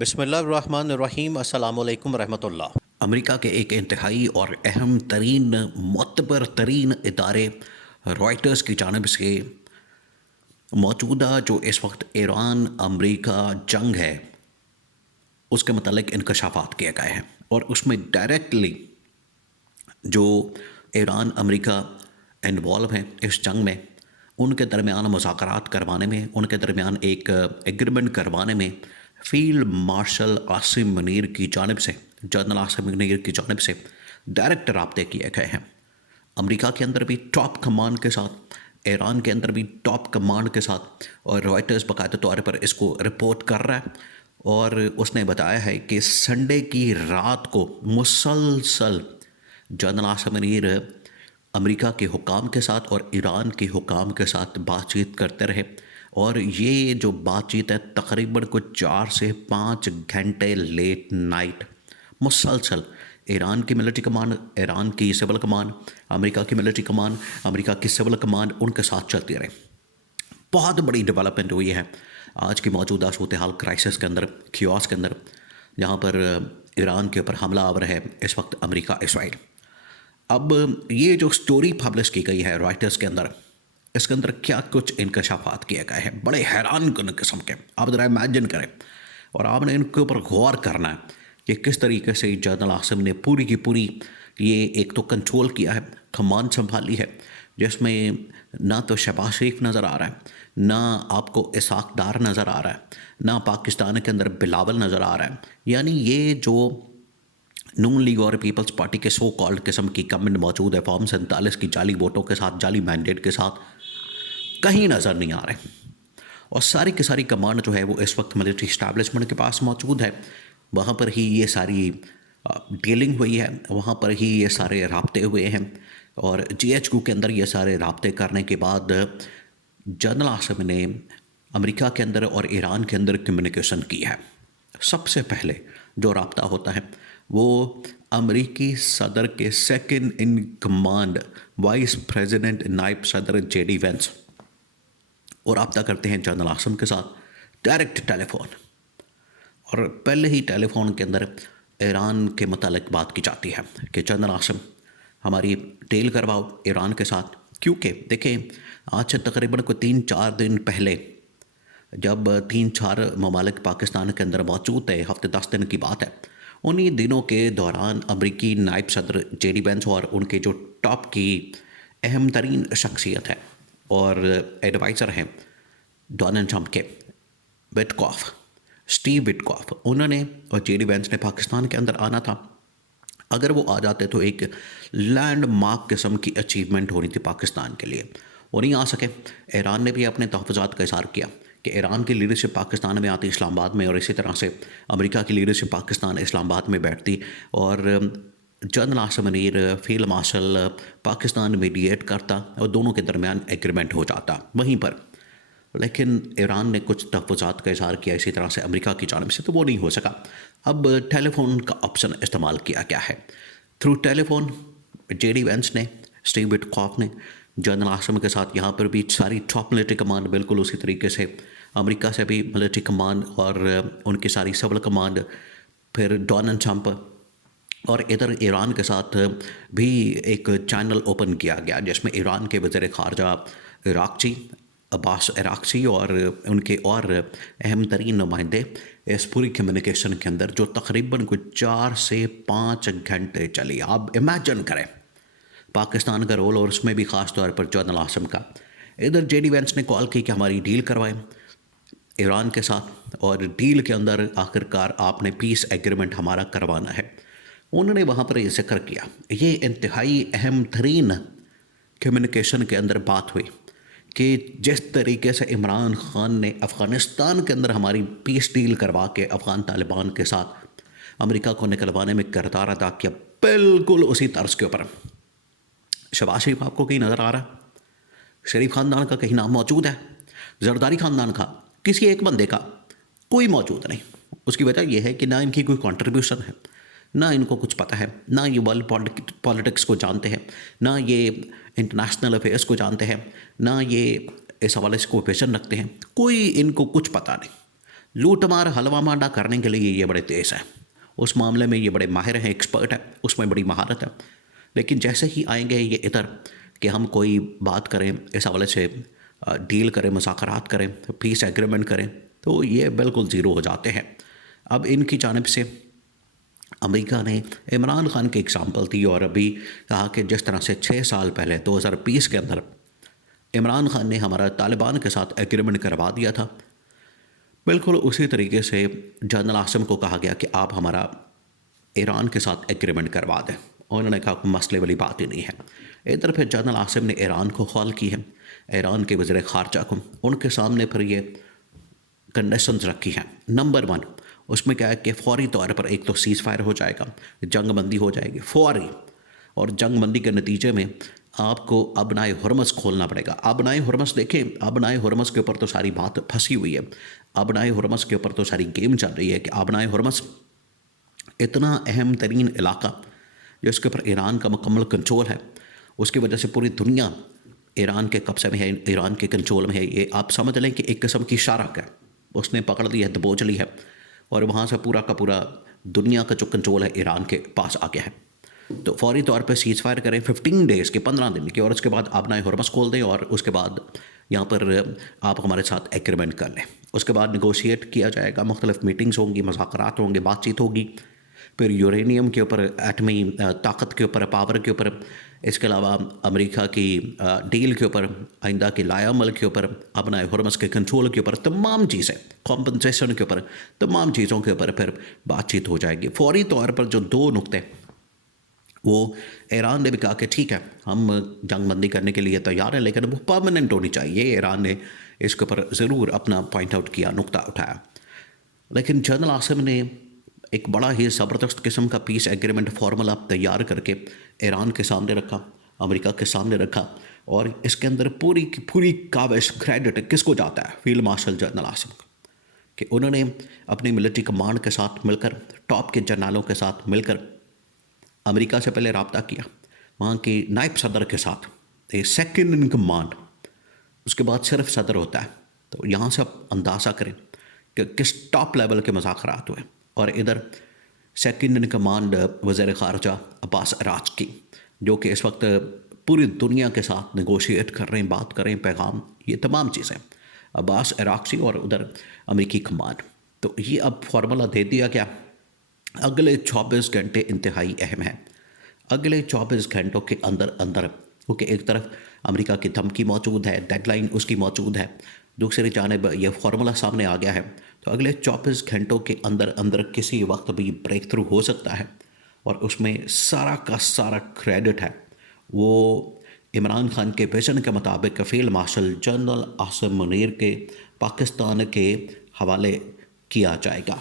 بسم اللہ الرحمن الرحیم، السلام علیکم ورحمۃ اللہ۔ امریکہ کے ایک انتہائی اور اہم ترین معتبر ترین ادارے رائٹرز کی جانب سے موجودہ جو اس وقت ایران امریکہ جنگ ہے اس کے متعلق انکشافات کیے گئے ہیں، اور اس میں ڈائریکٹلی جو ایران امریکہ انوالو ہیں اس جنگ میں، ان کے درمیان مذاکرات کروانے میں، ان کے درمیان ایک ایگریمنٹ کروانے میں فیلڈ مارشل عاصم منیر کی جانب سے، جنرل عاصم منیر کی جانب سے ڈائریکٹ رابطے کیے گئے ہیں۔ امریکہ کے اندر بھی ٹاپ کمانڈ کے ساتھ، ایران کے اندر بھی ٹاپ کمانڈ کے ساتھ، اور رائٹرز باقاعدہ طور پر اس کو رپورٹ کر رہا ہے، اور اس نے بتایا ہے کہ سنڈے کی رات کو مسلسل جنرل عاصم منیر امریکہ کے حکام کے ساتھ اور ایران کے حکام کے ساتھ بات چیت کرتے رہے، اور یہ جو بات چیت ہے تقریباً کچھ 4 سے 5 گھنٹے لیٹ نائٹ مسلسل ایران کی ملٹری کمانڈ، ایران کی سول کمانڈ، امریکہ کی ملٹری کمانڈ، امریکہ کی سول کمانڈ ان کے ساتھ چلتی رہے۔ بہت بڑی ڈیولپمنٹ ہوئی ہے آج کی موجودہ صورتحال کرائسس کے اندر، کیوس کے اندر، جہاں پر ایران کے اوپر حملہ آور ہے اس وقت امریکہ اسرائیل۔ اب یہ جو سٹوری پبلش کی گئی ہے رائٹرز کے اندر، اس کے اندر کیا کچھ انکشافات کیے گئے ہیں بڑے حیران کن قسم کے، آپ ذرا امیجن کریں، اور آپ نے ان کے اوپر غور کرنا ہے کہ کس طریقے سے جنرل عاصم نے پوری کی پوری یہ ایک تو کنٹرول کیا ہے، کمان سنبھالی ہے، جس میں نہ تو شہباز شریف نظر آ رہا ہے، نہ آپ کو اسحاق ڈار نظر آ رہا ہے، نہ پاکستان کے اندر بلاول نظر آ رہا ہے۔ یعنی یہ جو نون لیگ اور پیپلز پارٹی کے سو کالڈ قسم کی گورنمنٹ موجود ہے، فارم 47 کی جعلی ووٹوں کے ساتھ، جعلی مینڈیٹ کے ساتھ، کہیں نظر نہیں آ رہے، اور ساری کی ساری کمانڈ جو ہے وہ اس وقت ملٹری اسٹیبلشمنٹ کے پاس موجود ہے۔ وہاں پر ہی یہ ساری ڈیلنگ ہوئی ہے، وہاں پر ہی یہ سارے رابطے ہوئے ہیں، اور جی ایچ کیو کے اندر یہ سارے رابطے کرنے کے بعد جنرل عاصم نے امریکہ کے اندر اور ایران کے اندر کمیونیکیشن کی ہے۔ سب سے پہلے جو رابطہ ہوتا ہے وہ امریکی صدر کے second in command vice president نائب صدر جے ڈی وینس، اور رابطہ کرتے ہیں جنرل عاصم کے ساتھ ڈائریکٹ ٹیلی فون، اور پہلے ہی ٹیلی فون کے اندر ایران کے متعلق بات کی جاتی ہے کہ جنرل عاصم ہماری ڈیل کرواؤ ایران کے ساتھ، کیونکہ دیکھیں آج سے تقریباً کوئی 3-4 دن پہلے جب 3-4 ممالک پاکستان کے اندر موجود تھے، ہفتے 10 دن کی بات ہے، انہی دنوں کے دوران امریکی نائب صدر جے ڈی وینس اور ان کے جو ٹاپ کی اہم ترین شخصیت ہے اور ایڈوائزر ہیں ڈونلڈ ٹرمپ کے، وٹکاف، اسٹیو وٹکاف، انہوں نے اور جے ڈی وینس نے پاکستان کے اندر آنا تھا۔ اگر وہ آ جاتے تو ایک لینڈ مارک قسم کی اچیومنٹ ہونی تھی پاکستان کے لیے، وہ نہیں آ سکے۔ ایران نے بھی اپنے تحفظات کا اظہار کیا کہ ایران کی لیڈرشپ پاکستان میں آتی اسلام آباد میں، اور اسی طرح سے امریکہ کی لیڈرشپ پاکستان اسلام آباد میں بیٹھتی، اور general Asim Munir field marshal Pakistan mediate کرتا، اور دونوں کے درمیان ایگریمنٹ ہو جاتا وہیں پر۔ لیکن ایران نے کچھ تحفظات کا اظہار کیا اسی طرح سے امریکہ کی جانب سے، تو وہ نہیں ہو سکا۔ اب ٹیلی فون کا آپشن استعمال کیا گیا ہے۔ تھرو ٹیلی فون جے ڈی وینس نے، اسٹیو وٹکاف نے جنرل عاصم کے ساتھ، یہاں پر بھی ساری ٹاپ ملٹری کمانڈ بالکل اسی طریقے سے، امریکہ سے بھی ملٹری کمانڈ اور ان کی ساری سول کمانڈ، پھر ڈونلڈ ٹرمپ، اور ادھر ایران کے ساتھ بھی ایک چینل اوپن کیا گیا جس میں ایران کے وزیر خارجہ عراقچی، عباس عراقچی، اور ان کے اور اہم ترین نمائندے اس پوری کمیونیکیشن کے اندر جو تقریباً کوئی 4 سے 5 گھنٹے چلی۔ آپ امیجن کریں پاکستان کا رول، اور اس میں بھی خاص طور پر جنرل عاصم کا۔ ادھر جے ڈی وینس نے کال کی کہ ہماری ڈیل کروائیں ایران کے ساتھ، اور ڈیل کے اندر آخرکار آپ نے پیس ایگریمنٹ ہمارا کروانا ہے۔ انہوں نے وہاں پر یہ ذکر کیا، یہ انتہائی اہم ترین کمیونیکیشن کے اندر بات ہوئی کہ جس طریقے سے عمران خان نے افغانستان کے اندر ہماری پیس ڈیل کروا کے افغان طالبان کے ساتھ امریکہ کو نکلوانے میں کردار ادا کیا، بالکل اسی طرز کے اوپر شہباز شریف آپ کو کہیں نظر آ رہا ہے؟ شریف خاندان کا کہیں نام موجود ہے؟ زرداری خاندان کا کسی ایک بندے کا کوئی موجود نہیں۔ اس کی وجہ یہ ہے کہ نہ ان کی کوئی کنٹریبیوشن ہے، نہ ان کو کچھ پتہ ہے، نہ یہ ورلڈ پالیٹکس کو جانتے ہیں، نہ یہ انٹرنیشنل افیئرس کو جانتے ہیں، نہ یہ اس حوالے سے کوئی ویژن رکھتے ہیں، کوئی ان کو کچھ پتہ نہیں۔ لوٹ مار حلوہ مانڈا کرنے کے لیے یہ بڑے تیز ہیں، اس معاملے میں یہ بڑے ماہر ہیں، ایکسپرٹ ہیں، اس میں بڑی مہارت ہے. لیکن جیسے ہی آئیں گے یہ ادھر کہ ہم کوئی بات کریں اس حوالے سے، ڈیل کریں، مذاکرات کریں، پیس ایگریمنٹ کریں، تو یہ بالکل زیرو ہو جاتے ہیں. اب ان کی جانب سے امریکہ نے عمران خان کی اگزامپل دی اور ابھی کہا کہ جس طرح سے 6 سال پہلے 2020 کے اندر عمران خان نے ہمارا طالبان کے ساتھ ایگریمنٹ کروا دیا تھا، بالکل اسی طریقے سے جنرل عاصم کو کہا گیا کہ آپ ہمارا ایران کے ساتھ ایگریمنٹ کروا دیں. اور انہوں نے کہا کہ مسئلے والی بات ہی نہیں ہے. ادھر پھر جنرل عاصم نے ایران کو کال کی ہے، ایران کے وزیر خارجہ کو، ان کے سامنے پھر یہ کنڈیشنز رکھی ہیں. نمبر 1 اس میں کیا ہے کہ فوری طور پر ایک تو سیز فائر ہو جائے گا، جنگ بندی ہو جائے گی فوری، اور جنگ بندی کے نتیجے میں آپ کو ابنائے ہرمز کھولنا پڑے گا. ابنائے ہرمز دیکھیں، ابنائے ہرمز کے اوپر تو ساری بات پھنسی ہوئی ہے، ابنائے ہرمز کے اوپر تو ساری گیم چل رہی ہے کہ ابنائے ہرمز اتنا اہم ترین علاقہ جس کے اوپر ایران کا مکمل کنٹرول ہے، اس کی وجہ سے پوری دنیا ایران کے قبضے میں ہے، ایران کے کنٹرول میں ہے. یہ آپ سمجھ لیں کہ ایک قسم کی شارک ہے، اس نے پکڑ لی ہے، دبوچ لی ہے، اور وہاں سے پورا کا پورا دنیا کا جو کنٹرول ہے ایران کے پاس آ گیا ہے. تو فوری طور پہ سیز فائر کریں 15 ڈیز کے، 15 دن کے، اور اس کے بعد ابنائے ہرمز کھول دیں، اور اس کے بعد یہاں پر آپ ہمارے ساتھ ایگریمنٹ کر لیں. اس کے بعد نیگوشیٹ کیا جائے گا، مختلف میٹنگز ہوں گی، مذاکرات ہوں گے، بات چیت ہوگی، پھر یورینیم کے اوپر، ایٹمی طاقت کے اوپر، پاور کے اوپر، اس کے علاوہ امریکہ کی ڈیل کے اوپر، آئندہ کے لائے عمل کے اوپر، ابنائے ہرمز کے کنٹرول کے اوپر، تمام چیزیں، کمپنسیشن کے اوپر، تمام چیزوں کے اوپر پھر بات چیت ہو جائے گی. فوری طور پر جو 2 نقطے وہ ایران نے بھی کہا کہ ٹھیک ہے ہم جنگ بندی کرنے کے لیے تیار ہیں، لیکن وہ پرماننٹ ہونی چاہیے. ایران نے اس کے اوپر ضرور اپنا پوائنٹ آؤٹ کیا، نقطہ اٹھایا. لیکن جنرل عاصم نے ایک بڑا ہی زبردست قسم کا پیس ایگریمنٹ فارمولا تیار کر کے ایران کے سامنے رکھا، امریکہ کے سامنے رکھا، اور اس کے اندر پوری کی پوری کاوش، کریڈٹ کس کو جاتا ہے؟ فیلڈ مارشل جنرل عاصم کو، کہ انہوں نے اپنی ملٹری کمانڈ کے ساتھ مل کر، ٹاپ کے جنرلوں کے ساتھ مل کر امریکہ سے پہلے رابطہ کیا، وہاں کی نائب صدر کے ساتھ، سیکنڈ ان کمانڈ، اس کے بعد صرف صدر ہوتا ہے. تو یہاں سے آپ اندازہ کریں کہ کس ٹاپ لیول کے مذاکرات ہوئے. اور ادھر سیکنڈ ان کمانڈ وزیر خارجہ عباس عراقچی، جو کہ اس وقت پوری دنیا کے ساتھ نیگوشیٹ کر رہے ہیں، بات کر رہے ہیں، پیغام، یہ تمام چیزیں، عباس عراقچی اور ادھر امریکی کمانڈ. تو یہ اب فارمولا دے دیا گیا. اگلے 24 گھنٹے انتہائی اہم ہیں. اگلے 24 گھنٹوں کے اندر کیونکہ ایک طرف امریکہ کی دھمکی موجود ہے، ڈیڈ لائن اس کی موجود ہے، دوسری جانب یہ فارمولا سامنے آ گیا ہے. تو اگلے 24 گھنٹوں کے اندر کسی وقت بھی بریک تھرو ہو سکتا ہے، اور اس میں سارا کا سارا کریڈٹ ہے وہ عمران خان کے ویژن کے مطابق field marshal general Asim Munir کے پاکستان کے حوالے کیا جائے گا.